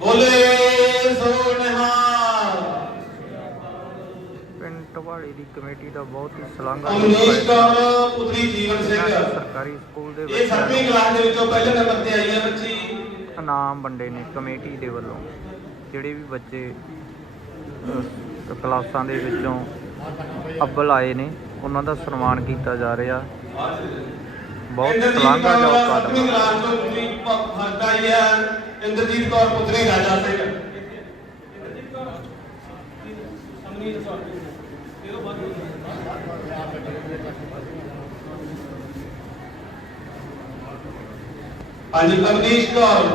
ਬੋਲੇ ਸੋ ਨਿਹਾਲ ਪਿੰਡ ਢਵਾੜੀ ਦੀ ਕਮੇਟੀ ਦਾ ਬਹੁਤ ਹੀ ਸ਼ਲਾਘਾ ਅਮਨੀਸ਼ ਕੌਰ ਪੁੱਤਰੀ ਜੀਵਨ ਸਿੰਘ। ਸਰਕਾਰੀ ਸਕੂਲ ਦੇ ਇਹ 7ਵੀਂ ਕਲਾਸ ਦੇ ਵਿੱਚੋਂ ਪਹਿਲੇ ਨੰਬਰ ਤੇ ਆਈ ਹੈ ਬੱਚੀ। ਇਨਾਮ ਵੰਡੇ ਨੇ ਕਮੇਟੀ ਦੇ ਵੱਲੋਂ। ਜਿਹੜੇ ਵੀ ਬੱਚੇ ਕਲਾਸਾਂ ਦੇ ਵਿੱਚੋਂ ਅੱਵਲ ਆਏ ਨੇ ਉਹਨਾਂ ਦਾ ਸਨਮਾਨ ਕੀਤਾ ਜਾ ਰਿਹਾ। ਬਹੁਤ ਇੰਦਰਜੀਤ ਸ਼ਲਾਘਾਯੋਗ ਕੌਰ ਸੱਤਵੀਂ ਕਦਮ ਕਲਾਸ ਤੋਂ ਪੁੱਤਰੀ ਫਸਟ ਆਈ ਹੈ ਇੰਦਰਜੀਤ ਕੌਰ ਪੁੱਤਰੀ ਰਾਜਾ ਸਿੰਘ ਹਾਂਜੀ ਅਮਨੀਸ਼ ਕੌਰ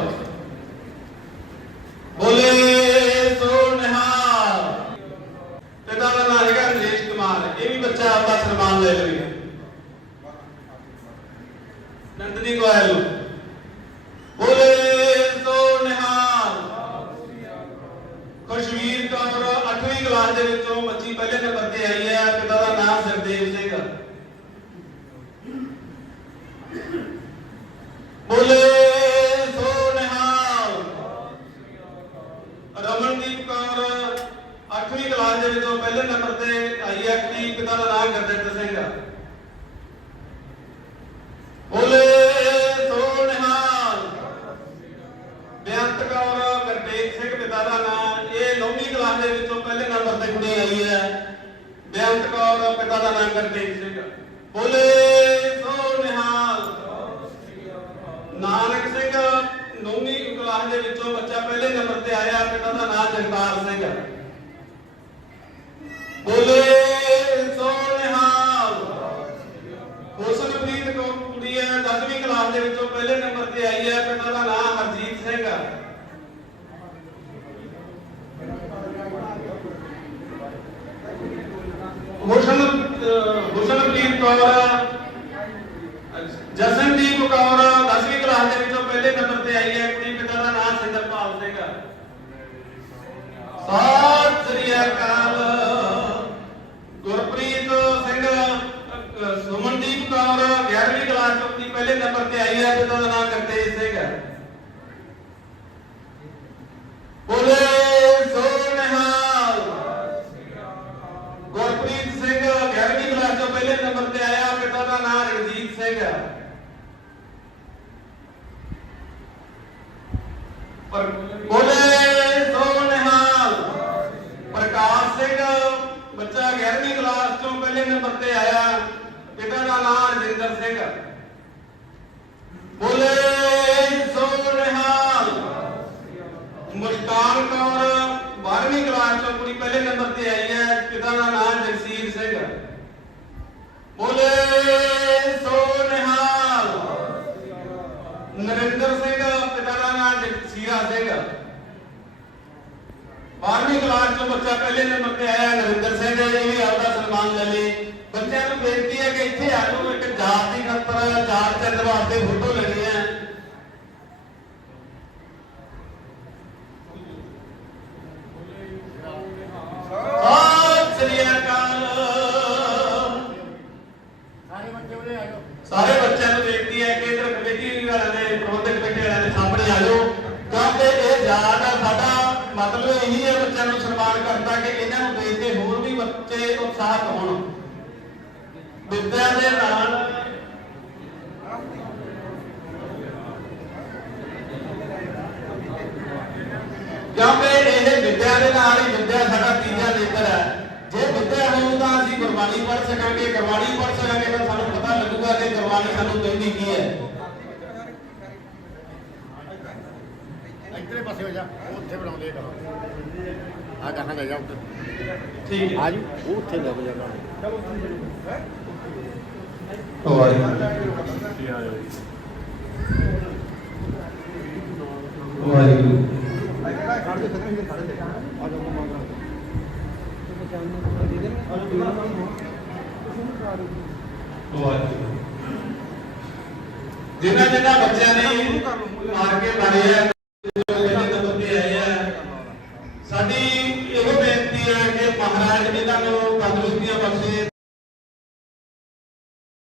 ਬੋਲੇ ਸੋ ਨਿਹਾਲ ਪਿਤਾ ਦਾ ਨਾਮ ਹੈਗਾ ਰਜੇਸ਼ ਕੁਮਾਰ ਇਹ ਵੀ ਬੱਚਾ ਆਪਦਾ ਸਨਮਾਨ ਲੈ ਲਵੇ ਨੰਦਨੀ ਗੋਇਲ ਬੋਲੇ ਸੋ ਨਿਹਾਲ ਖੁਸ਼ਵੀਰ ਕੌਰ 8ਵੀਂ ਕਲਾਸ ਦੇ ਵਿੱਚੋਂ ਬੱਚੀ ਪਹਿਲੇ ਨੰਬਰ ਤੇ ਆਈ ਹੈ ਪਿਤਾ ਦਾ ਨਾਮ ਸਰਦੇਵ ਸਿੰਘ ਬੋਲੇ ਸੋ ਨਿਹਾਲ ਰਮਨਦੀਪ ਕੌਰ 8ਵੀਂ ਕਲਾਸ ਦੇ ਵਿੱਚੋਂ ਪਹਿਲੇ ਨੰਬਰ ਤੇ ਆਈ ਹੈ ਕੁੜੀ ਪਿਤਾ ਦਾ ਨਾਮ ਗੁਰਦਿੱਤ ਸਿੰਘ ਬੋਲੇ ਸੋ ਨਿਹਾਲ ਬੇਅੰਤ ਕੌਰ ਗੁਰਤੇਜ ਸਿੰਘ ਪਿਤਾ ਦਾ ਨਾਮ, ਇਹ 9ਵੀਂ ਕਲਾਸ ਦੇ ਵਿੱਚੋਂ ਪਹਿਲੇ ਨੰਬਰ ਤੇ ਕੁੜੀ ਆਈ ਹੈ। ਬੇਅੰਤ ਕੌਰ ਪਿਤਾ ਦਾ ਨਾਮ ਗੁਰਤੇਜ ਸਿੰਘ। ਬੋਲੇ, ਸੋ ਨਿਹਾਲ। ਨਾਨਕ ਸਿੰਘ 9ਵੀਂ ਕਲਾਸ ਦੇ ਵਿੱਚੋਂ ਬੱਚਾ ਪਹਿਲੇ ਨੰਬਰ ਤੇ ਆਇਆ, ਪਿਤਾ ਦਾ ਨਾਮ ਜਗਤਾਰ ਸਿੰਘ। ਬੋਲੇ, ਸੋ ਨਿਹਾਲ। ਹੁਸਨਪ੍ਰੀਤ ਕੌਰ ਕੁੜੀ ਹੈ 10ਵੀਂ ਕਲਾਸ ਦੇ ਵਿੱਚੋਂ ਪਹਿਲੇ ਨੰਬਰ ਤੇ ਆਈ ਹੈ, ਪਿਤਾ ਦਾ ਨਾਮ ਹਰਜੀਤ ਸਿੰਘ। ਹੁਸਨ ਹੁਸਨਪ੍ਰੀਤ ਕੌਰ ਜਸਨਦੀਪ ਕੌਰ 10ਵੀਂ ਕਲਾਸ ਦੇ ਵਿੱਚੋਂ ਪਹਿਲੇ ਨੰਬਰ ਤੇ ਆਈ ਹੈ ਕੁੜੀ ਪਿਤਾ ਦਾ ਨਾਮ ਸਿੰਦਰਪਾਲ ਸਿੰਘ। ਸਤਿ ਸ੍ਰੀ ਅਕਾਲ। ਗੁਰਪ੍ਰੀਤ ਸਿੰਘ ਅਹ, ਸੁਮਨਦੀਪ ਕੌਰ 11ਵੀਂ ਕਲਾਸ ਤੋਂ ਕੁੜੀ ਪਹਿਲੇ ਨੰਬਰ ਤੇ ਆਈ ਹੈ ਪਿਤਾ ਦਾ ਨਾਮ ਕਰਤੇ ਸਿੰਘ। ਬੋਲੇ ਸੋ ਗੁਰਪ੍ਰੀਤ ਸਿੰਘ 11ਵੀਂ ਕਲਾਸ ਤੋਂ ਪਹਿਲੇ ਨੰਬਰ ਤੇ ਆਇਆ, ਪਿਤਾ ਦਾ ਨਾਮ ਰਣਜੀਤ ਸਿੰਘ ਹੈ। ਪਰ ਬੋਲੇ ਸੋ ਨਿਹਾਲ, ਪ੍ਰਕਾਸ਼ ਸਿੰਘ, ਬੱਚਾ 11ਵੀਂ ਕਲਾਸ ਤੋਂ ਪਹਿਲੇ ਨੰਬਰ ਤੇ ਆਇਆ ਪਿਤਾ ਦਾ ਨਾਮ ਰਜਿੰਦਰ ਸਿੰਘ ਬੋਲੇ ਸੋ ਨਿਹਾਲ ਮੁਸਕਾਨ ਕੌਰ 12ਵੀਂ ਕਲਾਸ ਤੋਂ ਕੁੜੀ ਪਹਿਲੇ ਨੰਬਰ ਤੇ ਆਈ ਹੈ, ਪਿਤਾ ਦਾ ਨਾਮ ਜਗਸੀਰ ਸਿੰਘ ਬੋਲੇ, ਸੋ ਨਿਹਾਲ। ਨਰਿੰਦਰ ਸਿੰਘ, ਪਿਤਾ ਦਾ ਨਾਮ ਜਗਸੀਰਾ ਸਿੰਘ 12ਵੀਂ ਕਲਾਸ ਚੋਂ ਬੱਚਾ ਪਹਿਲੇ ਨੰਬਰ ਤੇ ਆਇਆ, ਨਰਿੰਦਰ ਸਿੰਘ ਇਹ ਵੀ ਆਪਦਾ ਸਨਮਾਨ ਲੈ ਲਈ ਬੱਚਿਆਂ ਨੂੰ ਬੇਨਤੀ ਹੈ ਕਿ ਇੱਥੇ ਆ ਜਾਓ, ਇੱਕ ਜਾਤ ਦੀ ਖਾਤਰ ਚਾਰ ਚੰਦ ਵਾਸਤੇ ਫੋਟੋ ਲੈਣੀ ਸਾਰੇ ਬੱਚਿਆਂ ਨੂੰ ਬੇਨਤੀ ਹੈ ਕਿ ਇਧਰ ਕਮੇਟੀ ਵਾਲਿਆਂ ਦੇ ਪ੍ਰਬੰਧਕ ਕਮੇਟੀ ਵਾਲਿਆਂ ਦੇ ਸਾਹਮਣੇ ਆ ਜਾਓ। ਕਿਉਂਕਿ ਇਹ ਯਾਦ ਹੈ ਸਾਡਾ ਮਤਲਬ ਇਹੀ ਹੈ ਬੱਚਿਆਂ ਨੂੰ ਸਨਮਾਨ ਕਰਦਾ ਕਿ ਇਹਨਾਂ ਨੂੰ ਦੇਖ ਕੇ ਹੋਰ ਵੀ ਬੱਚੇ ਉਤਸ਼ਾਹਤ ਹੋਣ। ਵਿਦਿਆ ਦੇ ਨਾਲ ਕਿਉਂਕਿ ਇਹ ਵਿਦਿਆ ਦੇ ਨਾਲ ਹੀ ਵਿਦਿਆ ਸਾਡਾ ਤੀਜਾ ਨੇਤਰ ਹੈ। ਜੇ ਵਿਦਿਆ ਹੋਊ ਤਾਂ ਅਸੀਂ ਗੁਰਬਾਣੀ ਪੜ੍ਹ ਸਕਾਂਗੇ, ਗੁਰਬਾਣੀ ਪੜ੍ਹ ਸਕਾਂਗੇ ਤਾਂ ਸਾਨੂੰ ਪਤਾ ਲੱਗੂਗਾ ਕਿ ਗੁਰਬਾਣੀ ਸਾਨੂੰ ਕਹਿੰਦੀ ਕੀ ਹੈ। ਇੱਧਰਲੇ ਪਾਸੇ ਹੋ ਜਾ ਉਹ ਉੱਥੇ ਬਣਾਉਂਦੇ ਆ ਆ ਕਹਾਂ ਜਾ ਉੱਧਰ। ਠੀਕ ਹੈ। ਆ ਜੀ ਉਹ ਉੱਥੇ ਲੱਗ ਜਾਣਾ ਵਾਹਿਗੁਰੂ ਖੜਦੇ ਖੜਦੇ ਇੱਧਰ ਖੜਦੇ ਆ ਜਾ ਮੰਗਾ ਜਿਨ੍ਹਾਂ ਜਿਨ੍ਹਾਂ ਬੱਚਿਆਂ ਨੇ ਮਾਰ ਕੇ ਮਾਰੇ ਆ